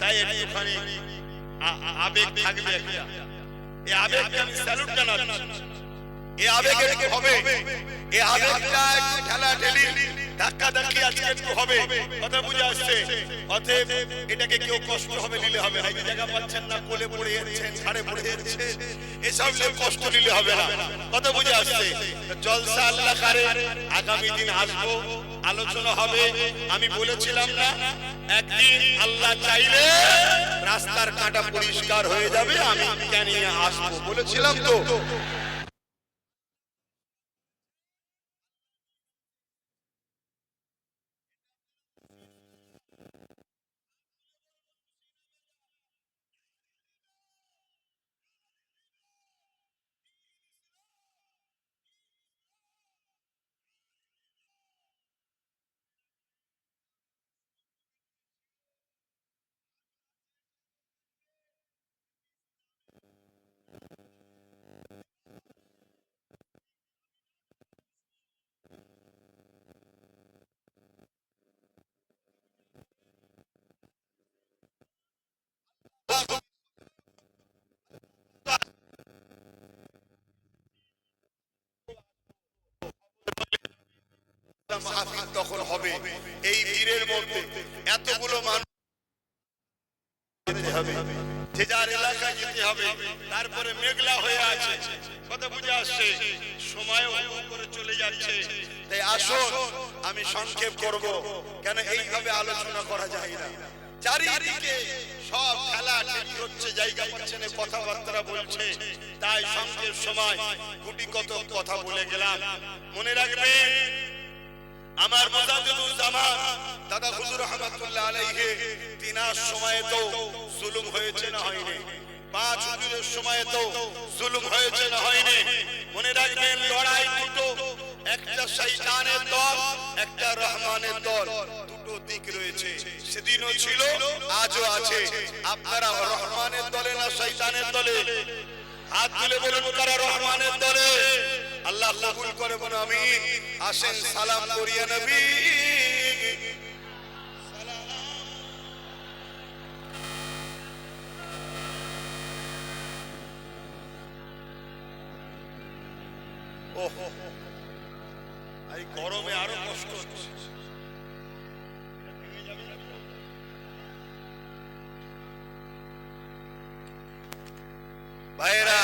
তাই একটুখানি আবেগ থাকবে একটা। এই আবেগকে আমি স্যালুট জানাচ্ছি। এই আবেগ একটু হবে, এই আবেগটা একটু ঠেলাঠেলি ধাক্কা ধাক্কি আজকে একটু হবে, কথা বুঝে আসছে। অতএব এটাকে কেউ কষ্ট হবে নিলে হবে না। এই জায়গা পাচ্ছেন না, কোলে পড়ে যাচ্ছেন, ঘাড়ে পড়ে যাচ্ছেন, এসব নিয়ে কষ্ট নিলে হবে না, কথা বুঝে আসছে। জলসা আল্লাহ করে আগামী দিন আসবো, আলোচনা হবে। আমি বলেছিলাম না একদিন আল্লাহ চাইলে রাস্তার কাঁটা পরিষ্কার হয়ে যাবে, আমি জানিয়ে আসবো, বলেছিলাম তো। মাহফিল তখন হবে। এই ভিড়ের মধ্যে এতগুলো মানুষ যেতে হবে, যে যার এলাকায় যেতে হবে। তারপরে মেঘলা হয়ে আছে, কথা বুঝে আসছে, সময় করে চলে যাচ্ছে। তাই আসুন আমি সংক্ষেপ করব, কেন এইভাবে আলোচনা করা যায় না। চারিদিকে সব খেলা ঠেলি হচ্ছে, জায়গা পাচ্ছে না, কথাবার্তা বলছে, তাই সংক্ষেপ সময় গুটি কত কথা বলে গেলাম। মনে রাখবেন আমার মুজাদ্দিদুজ্জামান দাদা হুজুর রহমাতুল্লাহ আলাইহি তিনার সময়ে তো জুলুম হয়েছে না হয়নি? পাঁচ হুজুরের সময়ে তো জুলুম হয়েছে না হয়নি? মনে রাখবেন লড়াই দুটো, একটা শয়তানের দল, একটা রহমানের দল, দুটো দিক রয়েছে। সেদিনও ছিল, আজও আছে। আপনারা রহমানের দলে না শয়তানের দলে? হাত তুলে বলুন কারা রহমানের দলে। আল্লাহ কবুল করে বলুন আমিন। আসেন সালাম করিয়ে নবী। ওহো, এই গরমে আরো কষ্ট হচ্ছে। ভাইরা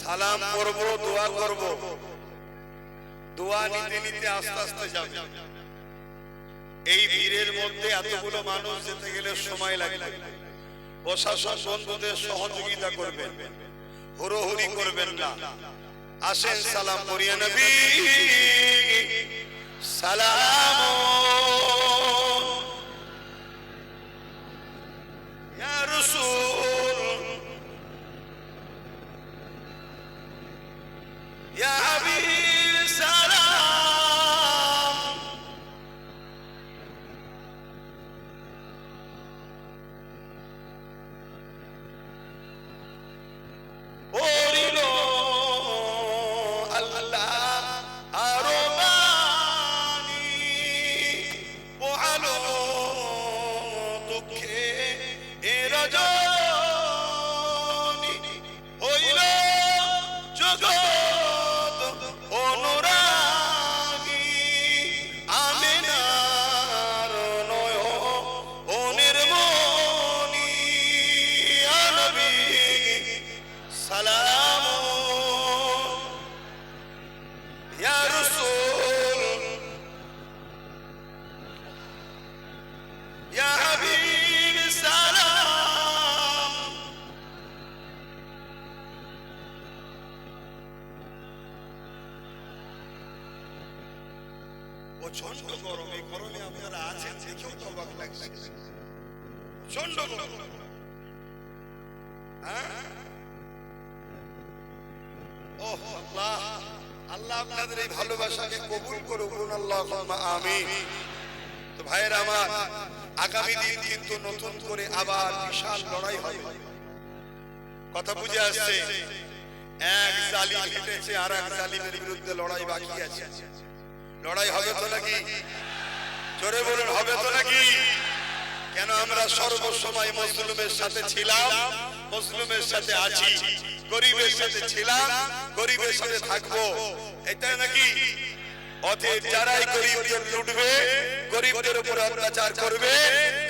সালাম করব, দোয়া করব, দোয়া নিতে নিতে আস্তে আস্তে যাবে। এই ভিড়ের মধ্যে এতগুলো মানুষ যেতে গেলে সময় লাগবে। প্রশাসন বন্ধুদের সহযোগিতা করবেন, হুড়োহুড়ি করবেন না। আসেন সালাম করিয়ে নবী। সালাম ইয়া রাসূল ইয়া হাবিব সালাম। ওরিল আল্লাহ আরো বাণী পোহালো দুঃখে এ রজনী হইল জগৎ অনুরাগী আমিনার নয়নের মনি নবী সালাম ইয়া রাসূল ইয়া হাবিব সালাম। প্রচন্ড গরম, এই গরমে আপনারা আছেন দেখেও তো অবাক লাগছে। প্রচন্ড গরম, ওহ আল্লাহ, আল্লাহ আপনাদের এই ভালোবাসাকে কবুল করুন, আল্লাহুম্মা আমিন। তো ভাইয়েরা আমার, আগামী দিন কিন্তু নতুন করে আবার বিশাল লড়াই হবে, কথা বুঝে আসছে। এক জালিম হেঁটেছে, আর এক জালিমের বিরুদ্ধে লড়াই বাকি আছে। লড়াই হবে তো নাকি? জোরে বলুন, হবে তো নাকি? কেন আমরা সর্বসময় মজলুমের সাথে ছিলাম, মজলুমের সাথে আছি, গরিবের সাথে ছিলাম, গরিবের সাথে থাকবো, এটা নাকি? অতএব যারাই গরিবদের লুটবে, গরিবদের উপর অত্যাচার করবে,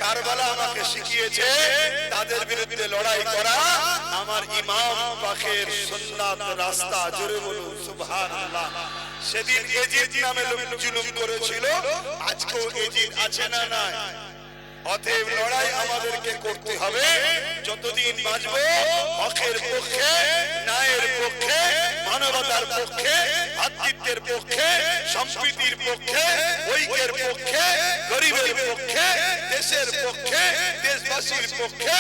কারবালা আমাকে শিখিয়েছে তাদের বিরুদ্ধে লড়াই করা আমার ইমাম পাকের সুন্নাত রাস্তা। জোরে বলুন সুবহানাল্লাহ। সেদিন এজিদ নামে লোক জুলুম করেছিল, আজকেও এজিদ আছে না নাই? অতএব লড়াই আমাদেরকে করতে হবে, যতদিন বাঁচব হকের পক্ষে, ন্যায়ের পক্ষে, মানবতার পক্ষে, ভাতৃত্বের পক্ষে, সম্প্রীতির পক্ষে, ঐক্যের পক্ষে, গরিবের পক্ষে, দেশের পক্ষে, দেশবাসীর পক্ষে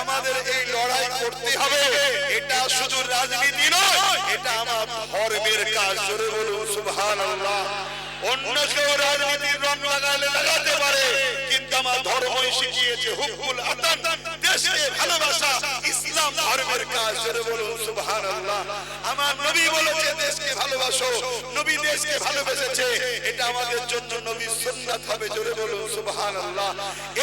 আমাদের এই লড়াই করতে হবে। এটা শুধু রাজনীতি নয়, এটা আমার ধর্মের কাজ। জোরে বলুন সুবহানাল্লাহ। অন্য কেউ রাজনীতির রং লাগালে লাগাতে পারে, কিন্তু আমার ধর্মই শিখিয়েছে হুব্বুল আতান, দেশকে ভালোবাসা ইসলাম ধর্মের কাজ। জোরে বলুন সুবহানাল্লাহ। আমার নবী বলেছে দেশকে ভালোবাসো, নবী দেশকে ভালোবেসেছে, এটা আমাদের জন্য নবীর সুন্নাত হবে। জোরে বলুন সুবহানাল্লাহ।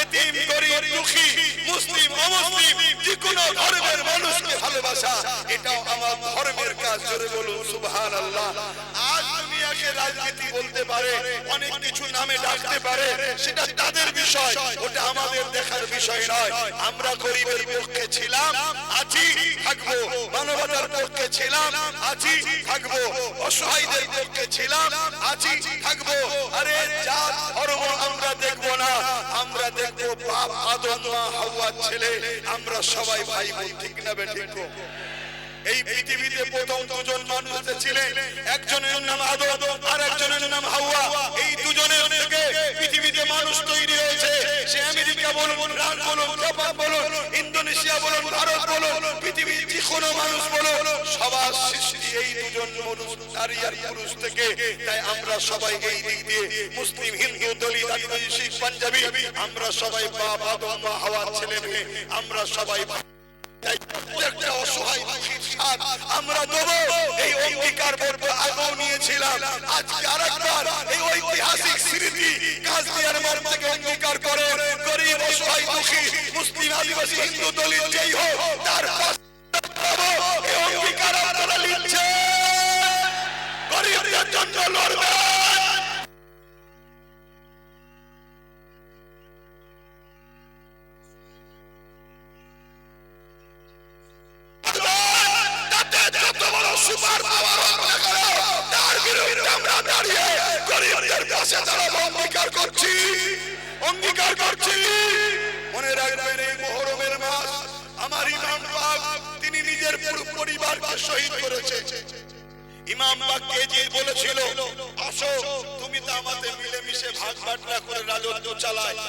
এতিম, গরীব, দুঃখী, মুসলিম, অমুসলিম, যে কোনো ধর্মের মানুষকে ভালোবাসা, এটাও আমার ধর্মের কাজ। জোরে বলুন সুবহানাল্লাহ। আজ দুনিয়াকে রাজনীতি বলতে পারে, অনেক কিছু নামে ডাকতে পারে, সেটা তাদের বিষয়, ওটা আমাদের দেখার বিষয় নয়। আমরা গরিবের পক্ষে ছিলাম, আছি, থাকবো, মানবতার পক্ষে ছিলাম, আছি, থাকবো, অসহায়দের পক্ষে ছিলাম, আছি, থাকবো। আরে জাত ধর্ম আমরা দেখবো না, আমরা দেখবো বাপ আদম মা হাওয়ার ছেলে, আমরা সবাই ভাই বোন। ঠিক না বেঠিক? এই পৃথিবীতে প্রথম দুজন মানুষ ছিলেন, একজনের নাম আদম আর একজনের নাম হাওয়া। এই দুজনের থেকে পৃথিবীতে মানুষ তৈরি হয়েছে। সে আমেরিকা বলুন, ফ্রান্স বলুন, জাপান বলুন, ইন্দোনেশিয়া বলুন, ভারত বলুন, পৃথিবীর যে কোনো মানুষ বলুন, সবার সৃষ্টি এই দুজন মানুষ, নারী আর পুরুষ থেকে। তাই আমরা সবাই এই দিক দিয়ে মুসলিম, হিন্দু, দলিত, আদিবাসী, শিখ, পাঞ্জাবি, আমরা সবাই বাপ আদম মা হাওয়ার ছেলে মেয়ে, আমরা সবাই প্রত্যেকটা অসহায় দুঃখীর সাথ আমরা দেবো। এই অঙ্গীকার আগেও নিয়েছিলাম, আজকে আরেকবার এই ঐতিহাসিক স্মৃতি কাজদিয়ার মঠ থেকে অঙ্গীকার করে, গরিব, অসহায়, দুঃখী, মুসলিম, আদিবাসী, হিন্দু, দলিত যেই হোক, তার পাশে এই অঙ্গীকার আপনারা নিচ্ছেন, গরিবদের জন্য লড়বেন। সুপার পাওয়ার তার বিরুদ্ধে আমরা দাঁড়িয়ে গরিবদের পাশে দাঁড়াবো, অঙ্গীকার করছি, অঙ্গীকার করছি। মনে রাখবেন এই মুহররমের মাস আমার ইমাম পাক তিনি নিজের পুরো পরিবারকে শহীদ করেছে। ইমাম পাক কেজিদ বলেছিল, আসো তুমি তো আমাদের মিলেমিশে ভাগ বাটলা করে রাজত্ব চালায়।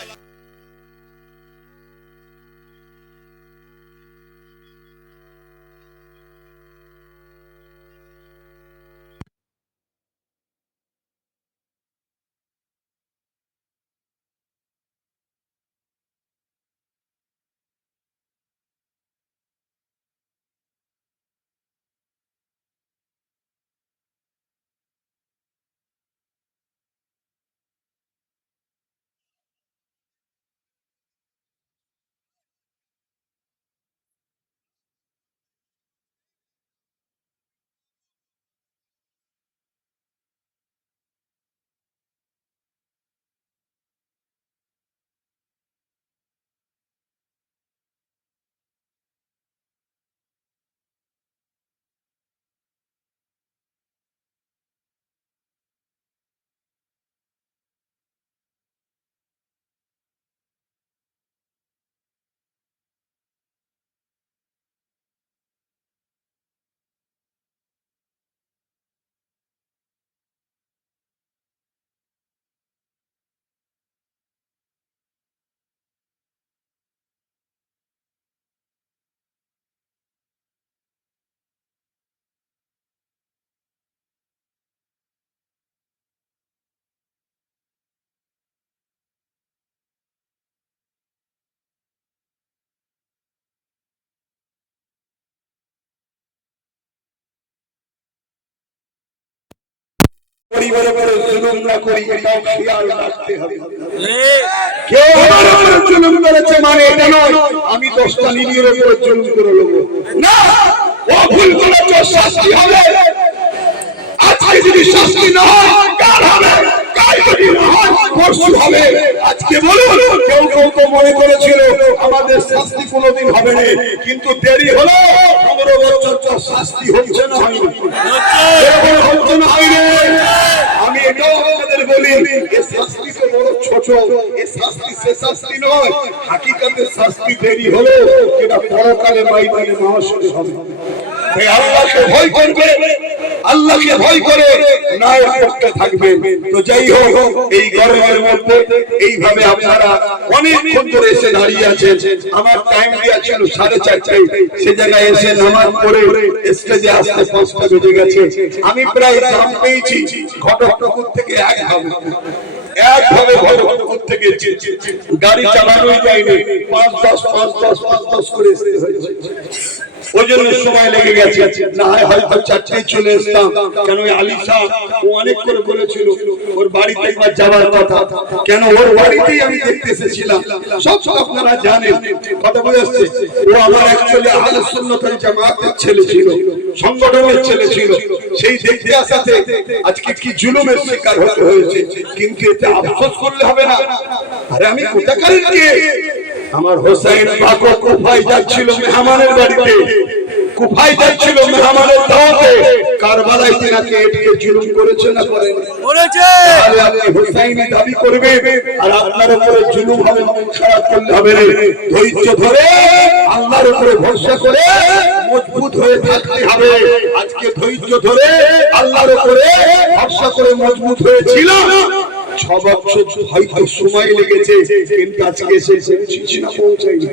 গরিবের উপরে জুলুম না করি, এটাও খেয়াল রাখতে হবে। কেউ আমার উপরে জুলুম করেছে মানে এটা নয় আমি 10টা নিজের উপরে জুলুম করে নেব না। ও ভুল করেছে, শাস্তি হবে। আজকে যদি শাস্তি না হয় কার হবে? কাল যদি না হয় পরশু হবে। আজকে বলুন, কেউ কেউ তো মনে করেছিল আমাদের শাস্তি কোনোদিন হবে না, কিন্তু দেরি হলো। 15 বছর শাস্তি হচ্ছে না হয়নি? হচ্ছে না হয়নি? আমি এটাও আপনাদের বলি, এই শাস্তি তো বড় ছোট, এই শাস্তি সে শাস্তি নয়। হাকিকতে শাস্তি দেরি হলো, যেটা পরকালে ময়দানে মহাশরে হবে। আল্লাহকে ভয় করবে, আল্লাহকে ভয় করে ন্যায়ের পক্ষে থাকবে। তো যাই হোক, এই গরমের মধ্যে এইভাবে আপনারা অনেকক্ষণ ধরে এসে দাঁড়িয়ে আছেন। আমার টাইম দেওয়া ছিল 4:30, সে জায়গায় এসে নামাজ পড়ে স্টেজে আসতে 5টা বেজে গেছে। আমি প্রায় দাম পেয়েছি ঘটকপুকুর থেকে একভাবে ঘটকপুকুর থেকে গাড়ি চালানোই যায়নি, 5-10 করে আসতে হয়েছে। ওই জন্য সময় লেগে গেছে, না হয় হয়তো 4টায় চলে আসতাম। কেন আলিশা ও অনেক করে বলেছিল ওর বাড়িতে একবার যাওয়ার কথা, কেন ওর বাড়িতেই আমি দেখতে এসেছিলাম। সব আপনারা জানেন, কথা বুঝাচ্ছে। ও আমার অ্যাকচুয়ালি আহলে সুন্নাত ওয়াল জামাতের ছেলে ছিল, সংগঠনের ছেলে ছিল। সেই দেখতে আসাতে আজকে কি জুলুমের শিকার হতে হয়েছে, কিন্তু এতে আফসোস করলে হবে না। আরে আমি কোথাকার কে? আমার হোসেন পাক কুফায় যাচ্ছিল মেহমানের বাড়িতে, কুফায় যাচ্ছিল মেহমানের দাওয়াতে। কারবালায় তিনাকে এদিকে জুলুম করেছে না করেন? করেছে। তাহলে আপনি হোসেনি দাবি করবেন আর আপনার উপরে জুলুম হবে, মন খারাপ করলে হবে না। ধৈর্য ধরে আল্লাহর উপরে ভরসা করে মজবুত হয়ে থাকতে হবে। আজকে ধৈর্য ধরে আল্লাহর উপরে ভরসা করে মজবুত হয়েছিল। 6 বছর হয়তো সময় লেগেছে, কিন্তু আজকে এসে পৌঁছায়নি।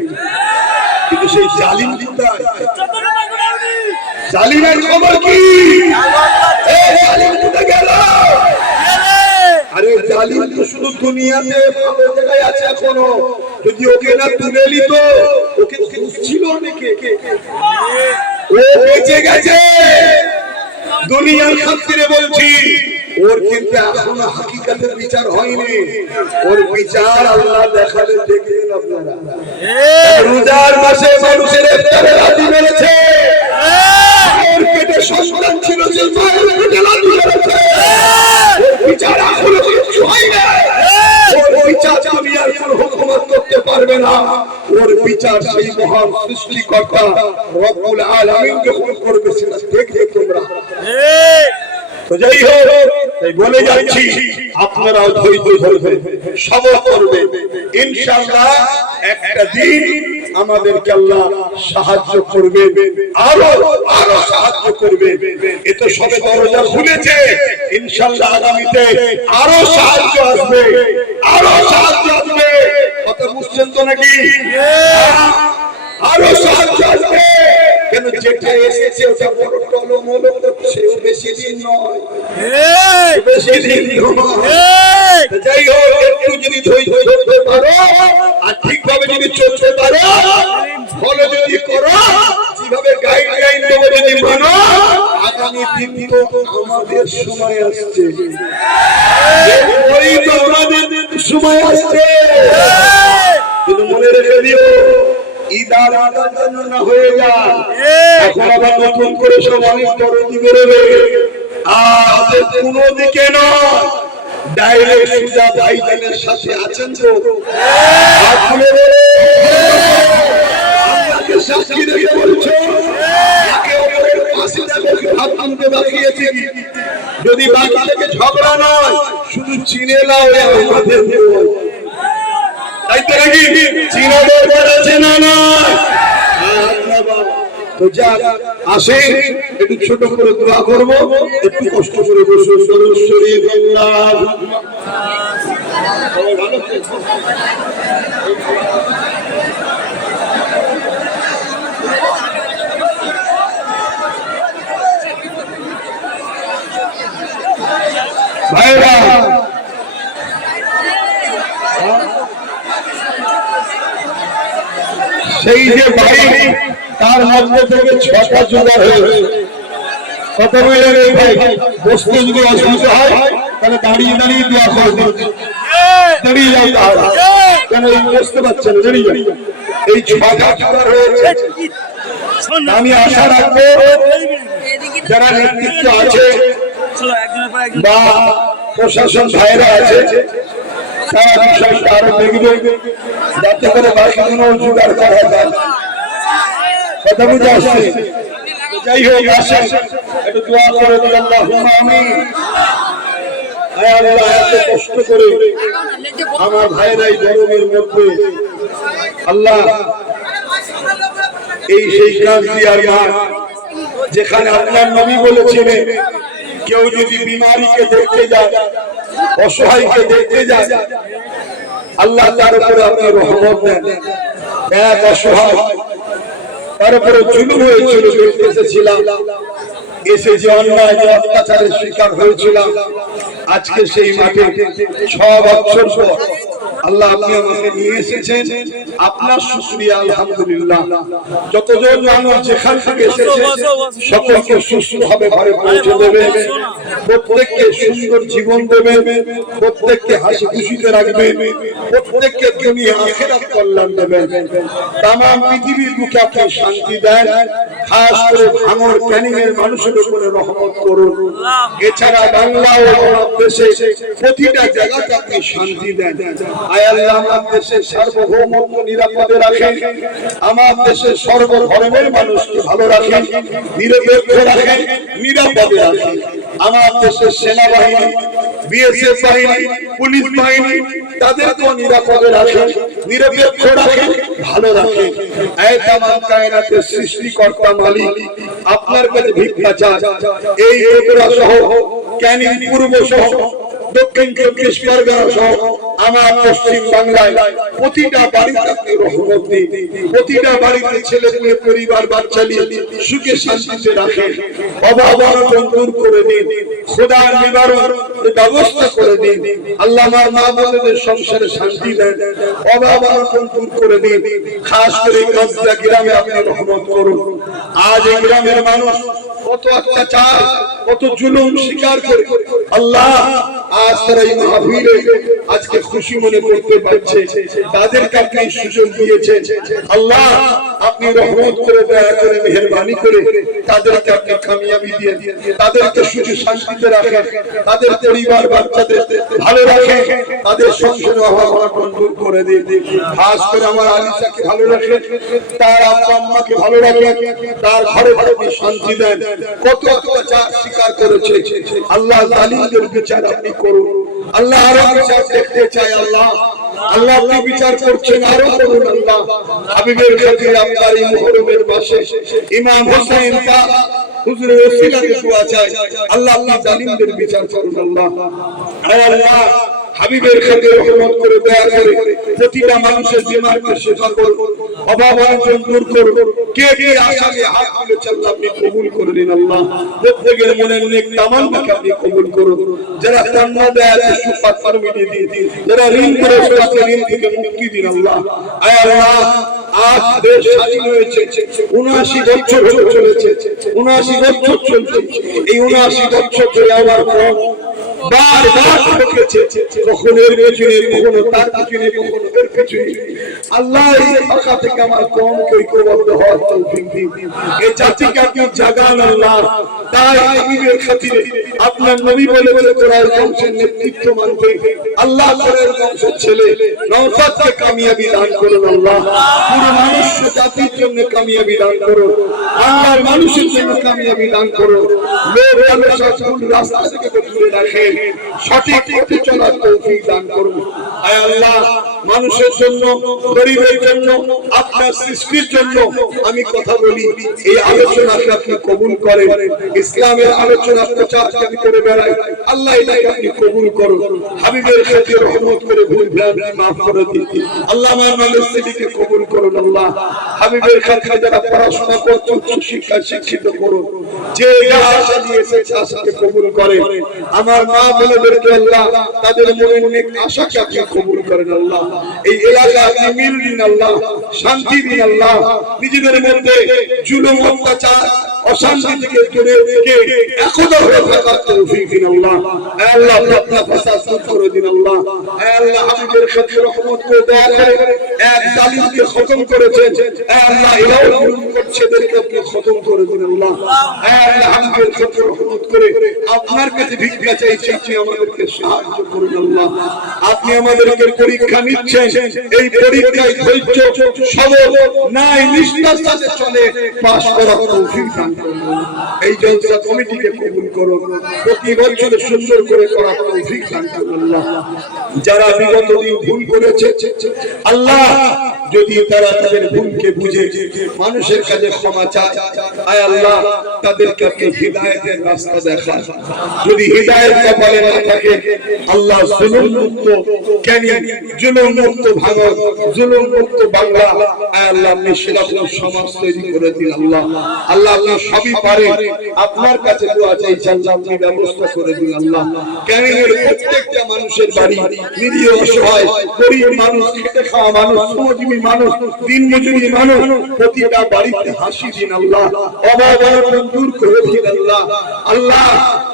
কিন্তু সেই জালিম জালিমের খবর কি? জালিম কোথায় গেল? আরে জালিম তো শুধু দুনিয়াতে ভালো জায়গায় আছে এখনো। যদি ওকে না তুলে নিত, ওকে ছিল অনেকে, ও বেঁচে গেছে। দুনিয়ার খাতিরে বলছি, ওর কিন্তু এখনো হাকিকতের বিচার হয়নি। ওর বিচার আল্লাহ দেখালে দেখবেন আপনারা। রোজার মাসে মানুষের ইফতারে লাথি মেরেছে, ওর পেটে সন্তান ছিল যে মায়ের পেটে লাথি মেরেছে। ওর বিচার এখনো কিছু হয়নি। ওর বিচার দুনিয়ার কোনো হুকুমত করতে পারবে না। ওর বিচার সেই মহান সৃষ্টিকর্তা রব্বুল আলামিন যখন করবে, সেটা দেখবে তোমরা। তো যাই হোক, তাই বলে যাচ্ছি, আপনারাও ধৈর্য ধরবেন, সবর করবেন। ইনশাআল্লাহ একটা দিন আমাদেরকে আল্লাহ সাহায্য করবে, আরো সাহায্য করবে। এ তো সবে দরজা খুলেছে, ইনশাআল্লাহ আগামীতে আরো সাহায্য আসবে, আরো সাহায্য আসবে। কথা বুঝছেন তো নাকি? আরো সাহায্য আসবে। কেন যেটা এসেছে ওটা বড় টলমল করছে, বেশি দিন নয়, বেশি দিন নয়। যাই হোক, একটু যদি ধৈর্য ধরতে পারো আর ঠিকভাবে যদি চলতে পারো, ফলো যদি করো, যেভাবে গাইডলাইন দেবো যদি মানো, আগামী দিন তো আমাদের সময় আসছে, ওই তো আমাদের সময় আসছে। কিন্তু মনে রেখে দিও, ঈদার জন্য না হয়ে যায়, এখন আবার নতুন করে সব অনেক দরদি বেরোবে। আর কোন দিকে নয়, ডাইরেক্ট সুজা ভাইজানের সাথে আছেন তো? আল্লাহকে সাক্ষী রেখে বলছো, একে অপরের পাশে যাবে, ভাব আনতে বাকিয়েছে কি? যদি বাকি থেকে ঝগড়া নয়, শুধু চিনে নাও আমাদের, তাই তো নাকি? চিনা দরকার আছে না? নয়। তো যা আসে, একটু ছোট করে দোয়া করবো, একটু কষ্ট করে বসে সরস্বরী গঙ্গা। ভাইরা, সেই যে বাড়ি, তার মধ্যে থেকে 6টা জোগাড় হয়েছে। কত বলে ভাই, বসতে যদি অসুবিধা হয় তাহলে দাঁড়িয়ে দাঁড়িয়ে দোয়া করবে, দাঁড়িয়ে যাও তাহলে, কেন এই বুঝতে পারছেন, দাঁড়িয়ে যাও। এই ছটা জোগাড় হয়েছে, আমি আশা রাখবো যারা নেতৃত্ব আছে বা প্রশাসন ভাইরা আছে তারা বিষয়টা আরো দেখবে, যাতে করে বাকি কোনো জোগাড় করা যায়। কথা বুঝে আসছে? যাই হোক, আসেন একটু দোয়া করে দিই। আল্লাহুম্মা আমিন। আয় আল্লাহ, এত কষ্ট করে আমার ভাইরা এই গরমের মধ্যে, আল্লাহ এই সেই কাজিয়ার মাঠ যেখানে আপনার নবী বলেছিলেন কেউ যদি বিমারীকে দেখতে যায়, অসহায়কে দেখতে যায়, আল্লাহ তার উপরে আপনি রহমত দেন। এক অসহায়, তার উপরে জুলুম হয়েছিল, দেখতে এসেছিলাম, এসে যে অন্যায় যে অত্যাচারের শিকার হয়েছিলাম, আজকে সেই মাঠে 6 বছর পর আল্লাহ আপনি আমাকে নিয়ে এসেছেন, আপনার শুকরিয়া আলহামদুলিল্লাহ। যতজন মানুষ যেখান থেকে এসেছে সকলকে সুস্থভাবে ঘরে পৌঁছে দেবে, প্রত্যেককে সুন্দর জীবন দেবে, প্রত্যেককে হাসি খুশিতে রাখবে, প্রত্যেককে দুনিয়া আখিরাত কল্যাণ দেবে। তামাম পৃথিবীর বুকে আপনি শান্তি দেন, খাস করে ভাঙড় ক্যানিংয়ের মানুষের উপরে রহমত করুন। এছাড়া বাংলা ও আমার দেশে প্রতিটা জায়গাতে আপনি শান্তি দেন। আয় আল্লাহ, আমার দেশের সার্বভৌমত্ব নিরাপদে রাখেন, আমার দেশের সর্বধর্মের মানুষকে ভালো রাখেন, নিরপেক্ষ রাখেন, নিরাপদে রাখেন। আমার দেশের সেনাবাহিনী, বিএসএফ বাহিনী, পুলিশ বাহিনী, তাদেরকেও নিরাপদে রাখেন, নিরপেক্ষ রাখেন, ভালো রাখেন। এই তামাম কায়নাতের সৃষ্টিকর্তা মালিক, আপনার কাছে ভিক্ষা চাই, এই ত্রিপুরা সহ, ক্যানিং পূর্ব সহ, দক্ষিণ 24 পরগনা সহ আমার পশ্চিম বাংলায় প্রতিটা বাড়িতে আপনি রহমত দিন, প্রতিটা বাড়িতে ছেলে মেয়ে পরিবার বাচ্চা নিয়ে সুখে শান্তিতে রাখেন, অভাব অনটন দূর করে দিন, খোদার নিবারণ ব্যবস্থা করে দিন। আল্লাহ আমার মা বোনদের সংসারে শান্তি দেন, অভাব অনটন দূর করে দিন। খাস করে কাজলা গ্রামে আপনি রহমত করুন। আজ এই গ্রামের মানুষ কত অত্যাচার, কত জুলুম স্বীকার করে আল্লাহ আজ তারা এই মাহফিলে আজকে খুশি মনে করতে পারছে, তাদেরকে আপনি সুযোগ দিয়েছেন। আল্লাহ আপনি রহমত করে, দয়া করে, মেহেরবানি করে তাদেরকে আপনি কামিয়াবি দিয়ে তাদেরকে সুখে শান্তিতে রাখেন, তাদের পরিবার বাচ্চাদের ভালো রাখেন, তাদের সংসারে অভাব অনটন দূর করে দিন। খাস করে আমার আলিশাকে ভালো রাখেন, তার আব্বা আম্মাকে ভালো রাখেন, তার ঘরে ঘরে শান্তি দেন। কত অত্যাচার স্বীকার করেছে, আল্লাহ জালিমদের বিচার আপনি করুন। আল্লাহ আরো বিচার দেখতে চাই। আল্লাহ আল্লাহ আপনি বিচার করছেন, আরো করুন। আল্লাহ হাবিবের খাতিরে আপনার এই মুহররমের মাসে ইমাম হোসেন তা হুজুরের ওসিলাতে দোয়া চাই, আল্লাহ আপনি জালিমদের বিচার করুন। আল্লাহ আল্লাহ হাবিবের খাতিরে রহমত করে, দয়া করে প্রতিটা মানুষের বিমারকে শিফা করুন, অভাব অনটন দূর করুন। কে কে আশাকে হাত তুলেছে আল্লাহ আপনি কবুল করে নিন। আল্লাহ প্রত্যেকের মনের নেক তামান্নাকে আপনি কবুল করুন। যারা কান্না দেয় সুপাত ফরমিয়ে দিন, যারা ঋণ করেছে আপনি ঋণ থেকে মুক্তি দিন। আল্লাহ আয় আল্লাহ, আজ দেশ স্বাধীন হয়েছে, ৭৯ বছর হতে চলেছে, ৭৯ বছর চলছে। এই ৭৯ বছর ধরে আমার কম বারবার ঠকেছে, কখনো এর পিছনে, কখনো তার পিছনে, কখনো এর পিছনে। আল্লাহ এই ফাঁকা থেকে আমার কমকে ঐক্যবদ্ধ হওয়ার তৌফিক দিন। এই জাতিকে আপনি জাগান আল্লাহ। তাই হাবিবের খাতিরে আপনার নবী বলেছে কোরআন বংশের নেতৃত্ব মানতে। আল্লাহ কোরআন বংশের ছেলে নওশাদকে কামিয়াবি দান করুন। আল্লাহ পুরো মানুষ জাতির জন্য কামিয়াবি দান করুন, আল্লাহর মানুষের জন্য কামিয়াবি দান করুন। লোক লালসা ভুল রাস্তা থেকে দূরে রাখেন, সঠিক পথে চলার তৌফিক দান করুন। আয় আল্লাহ, মানুষের জন্য, গরিবের জন্য, আপনার সৃষ্টির জন্য আমি কথা বলি, এই আলোচনাকে আপনি কবুল করেন। ইসলামের আলোচনা প্রচার আমি করে বেড়াই, আল্লাহ এটাকে আপনি কবুল করুন। হাবিবের খাতিরে রহমত করে ভুল ভ্রান্তি মাফ করে দিন। আল্লাহ আমার মানুষ সেদিকে কবুল করুন। আল্লাহ হাবিবের খাতিরে যারা পড়াশোনা করছে উচ্চ শিক্ষা শিক্ষিত করুন, যে যা আশা দিয়েছে আশাকে কবুল করেন। আমার মা বোনেদেরকে আল্লাহ তাদের মনের নেক আশাকে আপনি কবুল করেন। আল্লাহ এই এলাকায় আপনি মিল দিন, আল্লাহ শান্তি দিন। আল্লাহ নিজেদের মধ্যে জুলুম অত্যাচার অশান্তি থেকে দূরে থেকে একতা হয়ে থাকার তৌফিক দিন আল্লাহ। আল্লাহ ফিতনা ফাসাদ দূর করে দিন আল্লাহ। আল্লাহ আমাদের প্রতি রহমত করে দয়া করে এক জালিমকে খতম করেছেন আল্লাহ, এরাও জুলুম করছে, এদেরকে আপনি খতম করে দিন আল্লাহ। আল্লাহ আমাদের প্রতি রহমত করে আপনার কাছে ভিক্ষা চাইছি, আপনি আমাদেরকে সাহায্য করুন আল্লাহ। আপনি আমাদেরকে পরীক্ষা নিচ্ছেন, এই পরীক্ষায় ধৈর্য সবল নাই নিষ্ঠার সাথে চলে পাস করার তৌফিক দান করুন। এই জলসা কমিটিকে কবুল করুন, প্রতি বছর সুন্দর করে করার তৌফিক দান করুন আল্লাহ। যারা বিগত দিন ভুল করেছে আল্লাহ, যদি তারা তাদের ভুলকে বুঝে মানুষের কাছে ক্ষমা চায়, আয় আল্লাহ তাদেরকে আপনি হিদায়াতের রাস্তা দেখান। যদি হিদায়াত কপালে না থাকে আল্লাহ জুলুম মুক্ত জ্ঞানী, জুলুম মুক্ত ভারত, জুলুম মুক্ত বাংলা, আয় আল্লাহ আপনি সেরকম সমাজ তৈরি করে দিন আল্লাহ। আল্লাহ আপনি সবই পারেন, আপনার কাছে দোয়া চাইছি আল্লাহ আপনি ব্যবস্থা করে দিন আল্লাহ। ক্যানিংয়ের প্রত্যেকটা মানুষের বাড়ি নিরীহ অসহায় গরিব মানুষ, খেটে খাওয়া মানুষ, শ্রমজীবী মানুষ, দিনমজুরি মানুষ, প্রতিটা বাড়িতে হাসি দিন আল্লাহ, অভাব অনটন দূর করে দিন আল্লাহ। আল্লাহ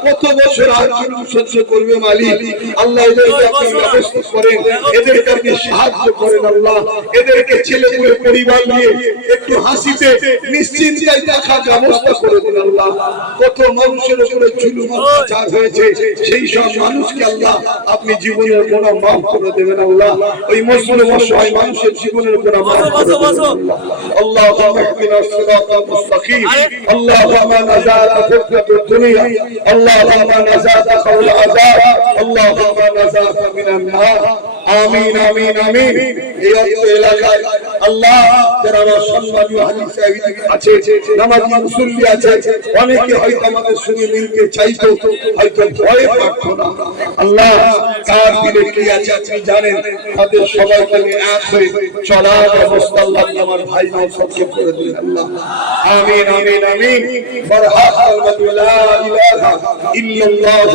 কত বছর আর জুলুম সহ্য করবে মালিক, আল্লাহ এদেরকে আপনি ব্যবস্থা করেন, এদেরকে আপনি সাহায্য করেন আল্লাহ। এদেরকে ছেলেপুলে পরিবার নিয়ে একটু হাসিতে নিশ্চিন্তায় থাকার ব্যবস্থা করে দিন আল্লাহ। কত মানুষের উপরে জুলুম অত্যাচার হয়েছে, সেই সব মানুষকে আল্লাহ আপনি জীবনের গুনাহ মাফ করে দেবেন আল্লাহ। ওই মুসলিম অসহায় মানুষের জীবনের গুনাহ মাফ করে দেবেন আল্লাহ। আল্লাহুম্মা ইহদিনাস সিরাতাল মুস্তাকিম, আল্লাহুম্মা নাজাতা ফিতনাতুদ দুনিয়া, আল্লাহুম্মা নাজাতা খাওয়াল আযাব, আল্লাহুম্মা নাজাতা মিনান নার। আমিন আমিন আমিন। এই এলাকায় আল্লাহ যারা আমার সম্মানীয় হাজী সাহেব আছে, নামাজি মুসল্লি আছে, অনেকে হয়তো আমাদের সঙ্গে মিলতে চাইতো, হয়তো ভয় পাচ্ছো না আল্লাহ, কার দিলে কি আছে আপনি জানেন, তাদের সবাইকে এক হয়ে চলার ব্যবস্থা আল্লাহ আমার ভাই নওশাদকে করে দিন আল্লাহ। আমিন আমিন আমিন। ফারহাত কালমাতু লা ইলাহা ইল্লাল্লাহ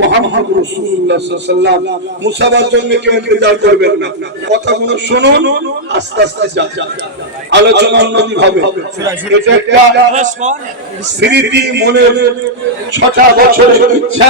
মুহাম্মাদুর রাসূলুল্লাহ সাল্লাল্লাহু আলাইহি ওয়াসাল্লাম। মুসাবার জন্য কেউ ইন্তজার করবেন না, কথাগুলো শুনুন, আস্তে আস্তে যান, আলোচনা উন্নতি হবে। এটা একটা স্মৃতি, মনের 6টা বছরের ইচ্ছা।